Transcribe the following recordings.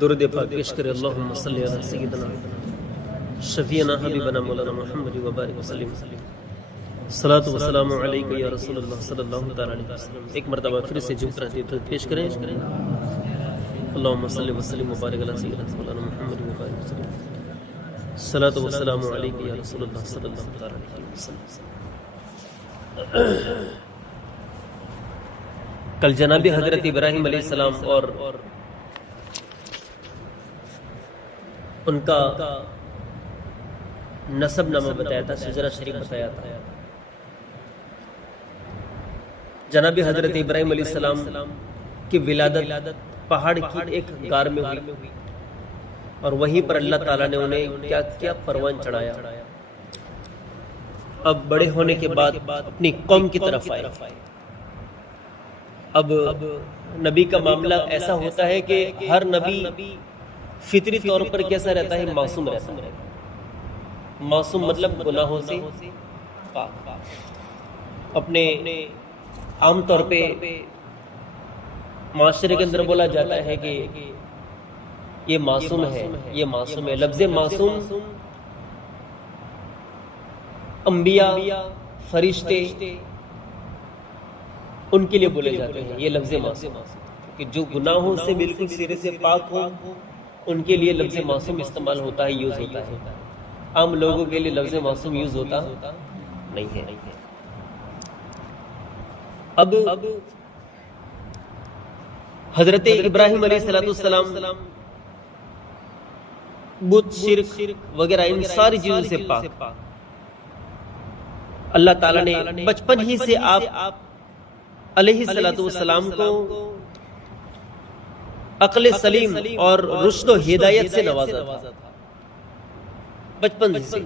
درود پاک پیش کرے اللہم صلی علی سیدنا شفیعنا حبیبنا مولانا محمد و بارک وسلم صلاۃ و سلام علیک یا رسول اللہ صلی اللہ تعالی علیہ وسلم۔ ایک مرتبہ پھر سے جھک رہتے درود پیش کریں اللہم صلی وسلم و بارک علی سیدنا مولانا محمد و بارک وسلم صلاۃ و سلام علیک یا رسول اللہ صلی اللہ تعالی علیہ وسلم۔ کل جناب حضرت ابراہیم علیہ السلام اور ان کا نسب نامہ بتایا تھا، شجرہ شریف بتایا تھا۔ جناب حضرت ابراہیم علیہ السلام کی ولادت پہاڑ کی ایک غار میں ہوئی اور وہیں پر اللہ تعالیٰ نے انہیں کیا کیا پروان چڑھایا۔ اب بڑے ہونے کے بعد اپنی قوم کی طرف آئے۔ اب نبی کا معاملہ ایسا ہوتا ہے کہ ہر نبی فطری طور پر کیسا رہتا ہے؟ معصوم رہتا ہے۔ معصوم مطلب گناہوں سے پاک۔ اپنے عام طور پہ معاشرے کے اندر بولا جاتا ہے کہ یہ معصوم ہے، یہ معصوم ہے۔ لفظ معصوم انبیاء، فرشتے ان کے لیے بولے جاتے ہیں یہ لفظ معصوم، کہ جو گناہوں سے بالکل سرے سے پاک ہو ان کے لیے لفظ معصوم استعمال ہوتا ہے، یوز ہوتا ہے۔ عام لوگوں کے لیے لفظ معصوم یوز ہوتا نہیں ہے۔ اب حضرت ابراہیم علیہ السلام بت، شرک وغیرہ ان ساری چیزوں سے پاک۔ اللہ تعالیٰ نے بچپن ہی سے آپ علیہ السلام کو عقل سلیم اور رشد و ہدایت سے نوازا تھا۔ بچپن سے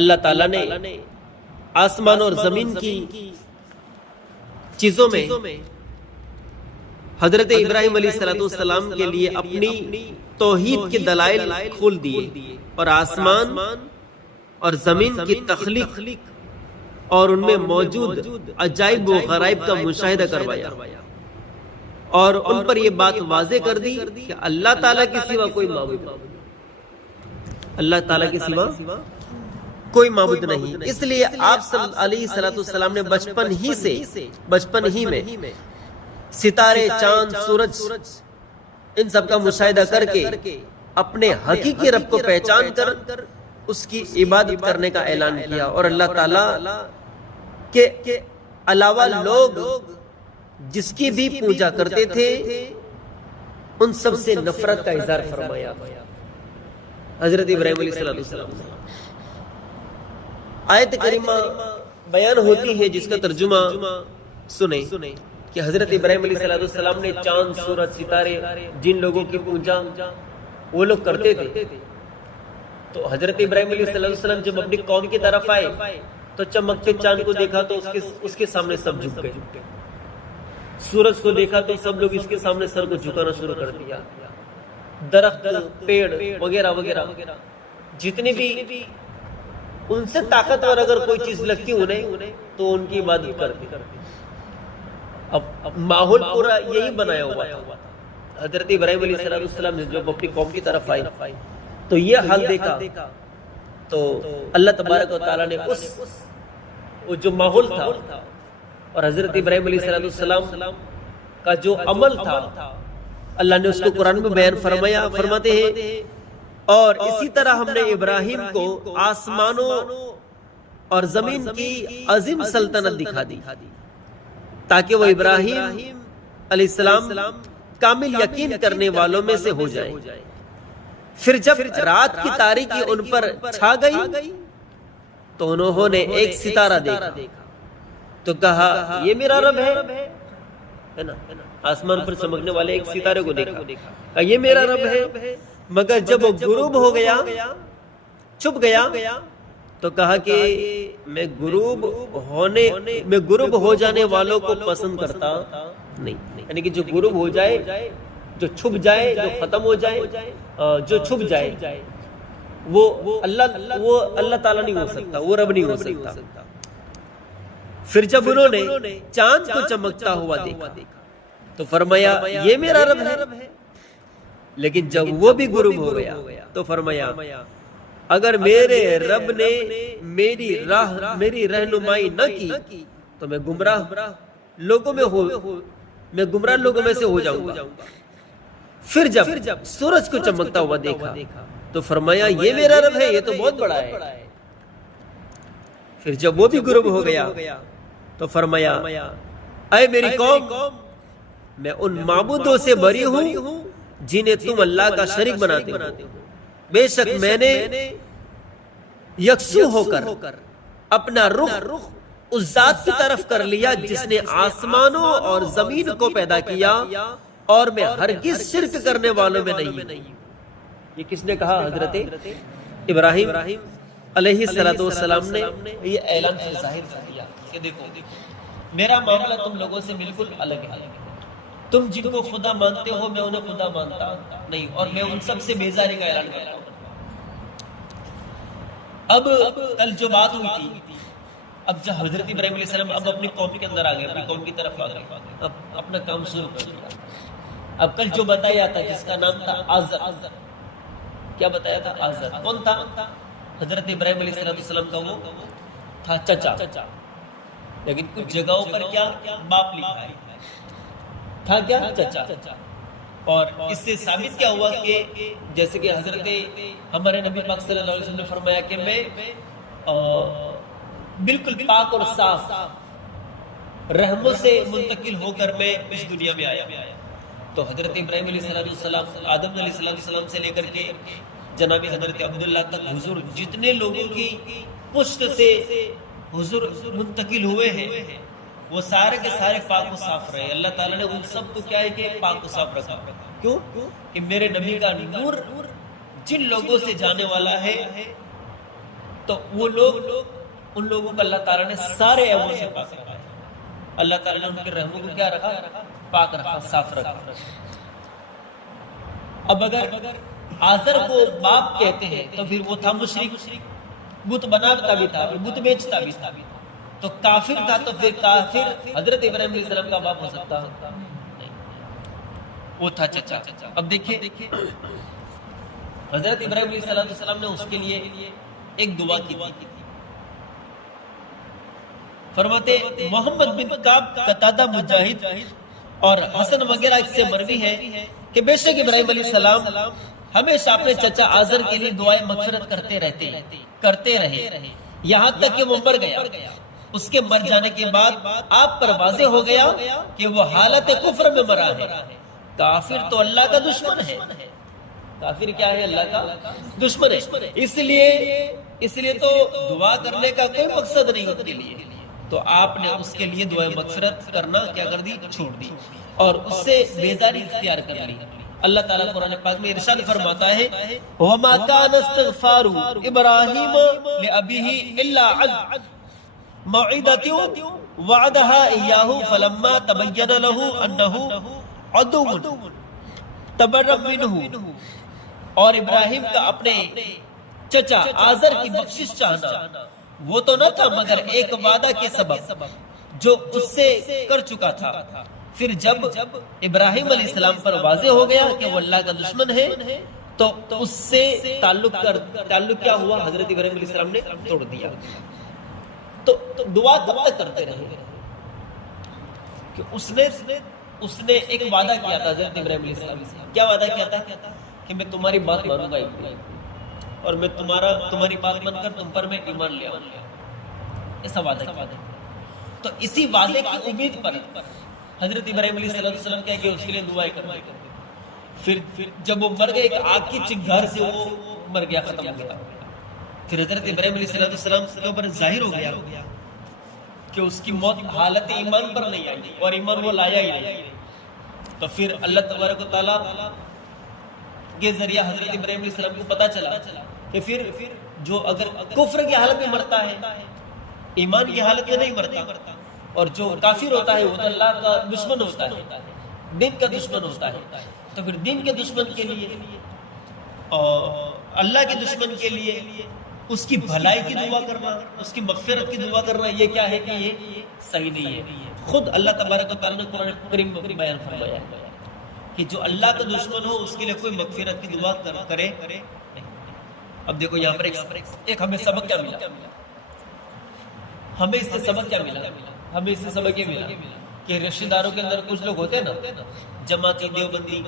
اللہ تعالیٰ نے آسمان اور زمین کی چیزوں میں حضرت ابراہیم علیہ السلام کے لیے اپنی توحید کے دلائل کھول دیے اور آسمان اور زمین کی تخلیق اور ان میں موجود عجائب و غرائب کا مشاہدہ کروایا اور ان پر یہ بات واضح کر دی کہ اللہ تعالیٰ کے سوا کوئی معبود نہیں، اللہ تعالیٰ کے سوا کوئی معبود نہیں۔ اس لیے آپ علیہ السلام نے بچپن ہی میں ستارے، چاند، سورج ان سب کا مشاہدہ کر کے اپنے حقیقی رب کو پہچان کر اس کی عبادت کرنے کا اعلان کیا، اور اللہ تعالیٰ کے علاوہ لوگ جس کی بھی پوجا کرتے تھے ان سب سے نفرت کا اظہار فرمایا حضرت ابراہیم علیہ السلام۔ آیت کریمہ بیان ہوتی ہے جس کا ترجمہ سنیں کہ حضرت ابراہیم علیہ السلام نے چاند، سورج، ستارے جن لوگوں کی پوجا وہ لوگ کرتے تھے، تو حضرت ابراہیم علیہ السلام جب اپنی قوم کی طرف آئے تو چمکتے چاند کو دیکھا تو اس کے سامنے سب جھک گئے، سورج کو دیکھا تو سب لوگ اس کے سامنے سر کو جھکانا شروع کر دیا، درخت، پیڑ وغیرہ وغیرہ جتنی بھی ان سے طاقتور اگر کوئی چیز لگتی انہیں تو ان کی عبادت کرتے۔ اب ماحول پورا یہی بنایا ہوا تھا۔ حضرت ابراہیم علیہ السلام نے جب اپنی قوم کی طرف آئے تو یہ حال دیکھا تو اللہ تبارک و تعالیٰ نے وہ جو ماحول تھا اور حضرت ابراہیم علیہ السلام کا جو عمل تھا اللہ نے اس کو قرآن میں بیان فرماتے ہیں، اور اسی طرح ہم نے ابراہیم کو آسمانوں اور زمین کی عظیم سلطنت دکھا دی تاکہ وہ ابراہیم علیہ السلام کامل یقین کرنے والوں میں سے ہو جائے۔ پھر جب رات کی تاریکی ان پر چھا گئی تو انہوں نے ایک ستارہ دیکھا تو کہا یہ میرا رب ہے نا، آسمان پر چمکنے والے ایک ستارے کو دیکھا، کہا یہ میرا رب ہے۔ مگر جب وہ غروب ہو گیا، چھپ گیا، تو کہا کہ میں غروب ہو جانے والوں کو پسند کرتا نہیں، یعنی کہ جو غروب ہو جائے، جو چھپ جائے، جو ختم ہو جائے، جو چھپ جائے، وہ اللہ تعالیٰ نہیں ہو سکتا، وہ رب نہیں ہو سکتا۔ پھر جب انہوں نے چاند کو چمکتا ہوا دیکھا تو فرمایا یہ میرا رب ہے. لیکن جب وہ بھی غروب ہو گیا تو فرمایا اگر میرے رب نے میری رہنمائی نہ کی تو میں گمراہ لوگوں میں سے ہو جاؤں گا. پھر جب سورج کو چمکتا ہوا دیکھا تو فرمایا یہ میرا رب ہے، یہ تو بہت بڑا ہے. پھر جب وہ بھی غروب ہو گیا تو فرمایا اے میری قوم، میں ان معبودوں سے بری ہوں جنہیں تم اللہ کا شریک بناتے ہو. بے شک میں نے یکسو ہو کر اپنا رخ اس ذات کی طرف کر لیا جس نے آسمانوں اور زمین کو پیدا کیا، اور میں ہرگز شرک کرنے والوں میں نہیں. یہ کس نے کہا؟ حضرت ابراہیم علیہ السلام نے یہ اعلان ظاہر کر دیا کہ دیکھو میرا معاملہ تم لوگوں سے بالکل الگ ہے. تم جن کو خدا مانتے ہو میں انہیں خدا مانتا نہیں، اور میں ان سب سے بیزاری کا اعلان کرتا ہوں. اب کل جو بات ہوئی تھی، اب جب حضرت ابراہیم علیہ السلام اب اپنی قوم کے اندر آ گئے، اپنی قوم کی طرف آ گئے، اب اپنا کام شروع کر دیا. اب کل جو بتایا تھا جس کا نام تھا آزر، کیا بتایا تھا؟ آزر کون تھا؟ حضرت ابراہیم علیہ السلام کا وہ تھا چچا، لیکن کچھ جگہوں پر کیا باپ لکھا ہے، تھا کیا چچا. اور اس سے ثابت کیا ہوا کہ جیسے کہ حضرت ہمارے نبی پاک صلی اللہ علیہ وسلم نے فرمایا کہ میں بالکل پاک اور صاف رحموں سے منتقل ہو کر میں اس دنیا میں آیا. تو حضرت ابراہیم علیہ السلام، آدم علیہ السلام سے لے کر کے جناب حضرت عبداللہ تک حضور جتنے لوگوں کی پشت سے حضور منتقل ہوئے ہیں وہ سارے کے سارے پاک و صاف رہے. اللہ تعالیٰ نے ان سب کو کیا ہے کہ پاک و صاف رکھا. کیوں؟ کہ میرے نبی کا نور جن لوگوں سے جانے والا ہے تو وہ لوگ ان لوگوں کو اللہ تعالیٰ نے سارے عیبوں سے پاک رکھا. اللہ تعالیٰ نے ان کے رحموں کو کیا رکھا؟ پاک رکھا، صاف رکھا. اب اگر آزر کو باپ کہتے ہیں تو پھر وہ تھا مشرک، بت بناتا بھی تھا، بت بیچتا بھی تھا. تو کافر تھا، تو پھر کافر حضرت ابراہیم علیہ السلام کا باپ ہو سکتا نہیں، وہ تھا چچا. اب دیکھیں حضرت ابراہیم علیہ السلام نے اس کے لیے ایک دعا کی تھی. فرماتے محمد بن کعب، قتادہ، مجاہد اور حسن وغیرہ اس سے مروی ہے کہ بے شک ابراہیم علیہ السلام ہمیشہ اپنے چچا آزر کے لیے دعائیں مغفرت کرتے رہے یہاں تک کہ وہ مر گیا. اس کے مر جانے کے بعد آپ پر واضح ہو گیا کہ وہ حالت کفر میں مرا ہے. کافر تو اللہ کا دشمن ہے. کافر کیا ہے؟ اللہ کا دشمن ہے. اس لیے تو دعا کرنے کا کوئی مقصد نہیں اس کے لیے. تو آپ نے اس کے لیے دعائیں مغفرت کرنا کیا کر دی؟ چھوڑ دی، اور اس سے بیزاری اختیار کر لی. اللہ تعالیٰ قرآن پاک میں ارشاد فرماتا ہے وَمَا كَانَ اسْتِغْفَارُ إِبْرَاهِيمَ لِأَبِيهِ إِلَّا عَنْ مَوْعِدَةٍ وَعَدَهَا إِيَّاهُ فَلَمَّا تَبَيَّنَ لَهُ أَنَّهُ عَدُوٌّ تَبَرَّأَ مِنْهُ. اور ابراہیم کا اپنے چچا آزر کی بخشش چاہنا وہ تو نہ تھا مگر ایک وعدہ کے سبب جو اس سے کر چکا تھا. پھر جب ابراہیم علیہ السلام پر واضح ہو گیا کہ وہ اللہ کا دشمن ہے تو اس سے تعلق کیا ہوا؟ حضرت ابراہیم علیہ السلام نے توڑ دیا. تو دعا کب تک کرتے رہے کہ اس نے ایک وعدہ کیا تھا حضرت ابراہیم علیہ السلام. کیا وعدہ کیا تھا؟ کہ میں تمہاری بات مانوں گا اور میں تمہاری بات مان کر تم پر میں ایمان لے آؤں گا. ایسا وعدہ کیا. تو اسی وعدے کی امید پر حضرت ابراہیم علیہ السلام کیا کہ اس کے لیے دعائیں کرتے. پھر جب وہ مر گئے ایک آگ کی چنگھار سے وہ مر گیا، ختم ہو گیا. پھر حضرت ابراہیم علیہ السلام کے اوپر ظاہر ہو گیا کہ اس کی موت حالت ایمان پر نہیں آئی اور ایمان وہ لایا ہی نہیں. تو پھر اللہ تبارک و تعالیٰ کے ذریعہ حضرت ابراہیم علیہ السلام کو پتا چلا کہ پھر جو اگر کفر کی حالت میں مرتا ہے، ایمان کی حالت میں نہیں مرتا، اور جو کافر ہوتا ہے وہ تو اللہ کا دشمن ہوتا ہے، دین کا دشمن ہوتا ہے. تو پھر دین کے دشمن کے لیے اور اللہ کے دشمن کے لیے اس کی بھلائی کی دعا کرنا، اس کی مغفرت کی دعا کرنا، یہ کیا ہے کہ یہ صحیح نہیں ہے۔ خود اللہ تبارک و تعالیٰ نے قرآن کریم میں بیان فرمایا ہے کہ جو اللہ کا دشمن ہو اس کے لیے کوئی مغفرت کی دعا کرے نہیں۔ اب دیکھو یہاں پر ایک ہمیں سبق کیا ملا، ہمیں اس سے سبق کیا ملا، ہمیں اس سے سبق یہ ملا کہ رشتہ داروں کے اندر کچھ لوگ ہوتے ہیں نا، جماعتی، دیوبندی،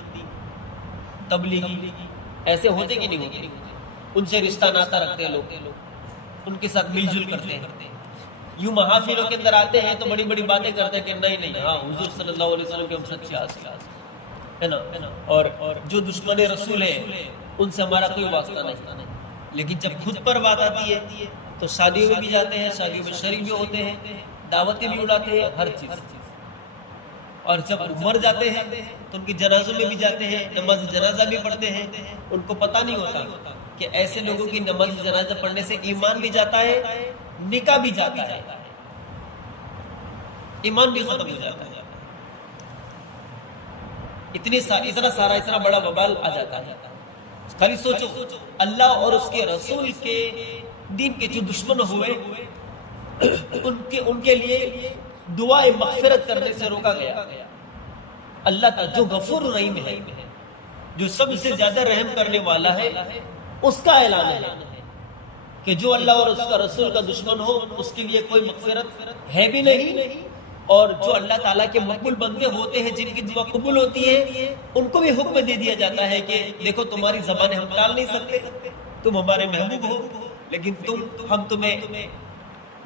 تبلیغی، ایسے ہوتے کہ نہیں ہوتے، ان سے رشتہ ناتا رکھتے ہیں لوگ، ان کے ساتھ مل جل کرتے ہیں، یوں محافلوں کے اندر آتے ہیں تو بڑی بڑی باتیں کرتے ہیں کہ نہیں ہاں حضور صلی اللہ علیہ وسلم کے ہم سچے عاشق ہے نا، اور جو دشمن رسول ہے ان سے ہمارا کوئی واسطہ نہیں۔ لیکن جب خود پر بات آتی ہے تو شادیوں میں بھی جاتے ہیں، شادیوں میں شریک بھی ہوتے ہیں، دعوتیں بھی اڑاتے ہیں، ہر چیز، اور جب مر جاتے ہیں تو ان کی جنازوں میں بھی جاتے ہیں، نماز جنازہ بھی پڑھتے ہیں۔ ان کو پتہ نہیں ہوتا کہ ایسے لوگوں کی نماز جنازہ پڑھنے سے ایمان بھی جاتا ہے، نکاح بھی جاتا ہے، ایمان بھی ختم ہو جاتا ہے، اتنا بڑا وبال آ جاتا ہے۔ خالی سوچو، اللہ اور اس کے رسول کے دین کے جو دشمن ہوئے ان کے لیے دعائے مغفرت کرنے سے روکا گیا۔ اللہ تعالیٰ جو غفور رحیم ہے، جو سب سے زیادہ رحم کرنے والا ہے، اس کا اعلان ہے کہ جو اللہ اور اس کا رسول کا دشمن ہو اس کے لیے کوئی مغفرت ہے بھی نہیں، اور جو اللہ تعالیٰ کے مقبول بندے ہوتے ہیں جن کی دعا قبول ہوتی ہے ان کو بھی حکم دے دیا جاتا ہے کہ دیکھو تمہاری زبانیں ہم ٹال نہیں سکتے، تم ہمارے محبوب ہو، لیکن ہم تمہیں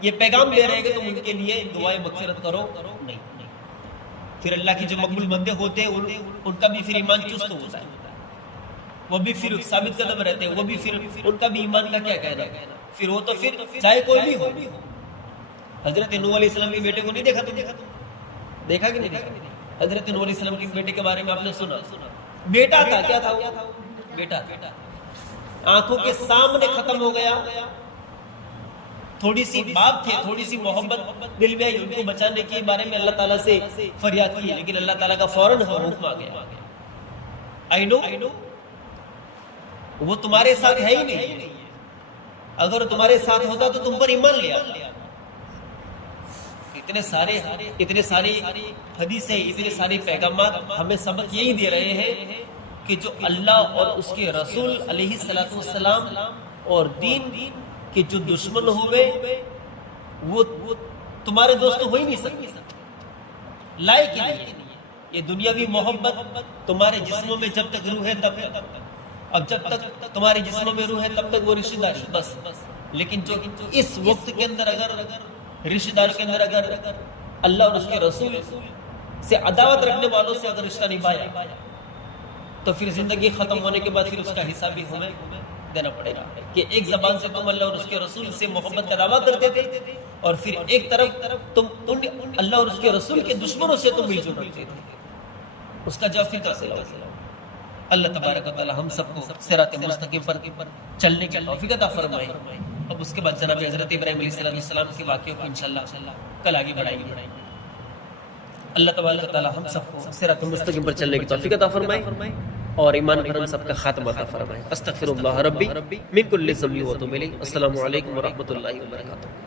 یہ پیغام دے رہے ہیں کہ تم ان کے لیے دعائیں مغفرت کرو نہیں۔ پھر اللہ کے جو مقبول بندے ہوتے ہیں ان کا بھی پھر ایمان چست ہوتا ہے، وہ بھی پھر ثابت قدم رہتے ہیں، وہ بھی پھر ان کا بھی ایمان کا کیا کہنا ہے، پھر وہ تو پھر چاہے کوئی بھی ہو۔ حضرت نوح علیہ السلام کے بیٹے کو نہیں دیکھا دیکھا کہ نہیں دیکھا؟ حضرت نوح علیہ السلام کے بیٹے کے بارے میں آپ نے سنا، بیٹا تھا، کیا تھا وہ؟ بیٹا تھا، آنکھوں کے سامنے ختم ہو گیا۔ تھوڑی سی بات تھے، تھوڑی سی محبت دل میں آئی، ان کو بچانے کے بارے میں اللہ تعالیٰ سے فریاد کی، لیکن اللہ تعالیٰ کا فوراً حکم آ گیا، آئی نو وہ تمہارے ساتھ ہے ہی نہیں، اگر تمہارے ساتھ ہوتا تو تم پر ایمان لیا۔ اتنے سارے حدیثیں، اتنے سارے پیغامات ہمیں سبق یہی دے رہے ہیں کہ جو اللہ اور اس کے رسول علیہ الصلوۃ والسلام اور دین کہ جو دشمن ہوئے وہ تمہارے دوست ہو ہی نہیں سکتے، لائق ہی نہیں۔ یہ دنیاوی محبت تمہارے جسموں میں جب تک روح ہے تب تک، اب جب تک تمہارے جسموں میں روح ہے تب تک وہ رشتہ داری بس۔ لیکن جو اس وقت کے اندر اگر رشتہ دار کے اندر اگر اللہ اور اس کے رسول سے عداوت رکھنے والوں سے اگر رشتہ نبھایا تو پھر زندگی ختم ہونے کے بعد پھر اس کا حساب بھی ہمیں دینا پڑے گا کہ ایک زبان سے تم اللہ اور اس کے رسول سے محبت کا دعویٰ کرتے تھے اور پھر ایک طرف تم اللہ اور اس کے رسول کے دشمنوں سے تم مل جل کرتے تھے، اس کا جواب پھر کیسے لاؤ؟ اللہ تبارک و تعالی ہم سب کو صراط مستقیم پر چلنے کی توفیق عطا فرمائے۔ اب اس کے بعد جناب حضرت ابراہیم علیہ السلام کے واقعے کو انشاءاللہ کل آگے بڑھائیں گے۔ اللہ تبارک و تعالی ہم سب کو صراط مستقیم پر چلنے کی توفیق عطا فرمائے اور ایمان پر ہم سب کا خاتمہ عطا فرمائے۔ استغفر اللہ ربی من کل ذنب و اتوب الیہ۔ السلام علیکم ورحمۃ اللہ وبرکاتہ۔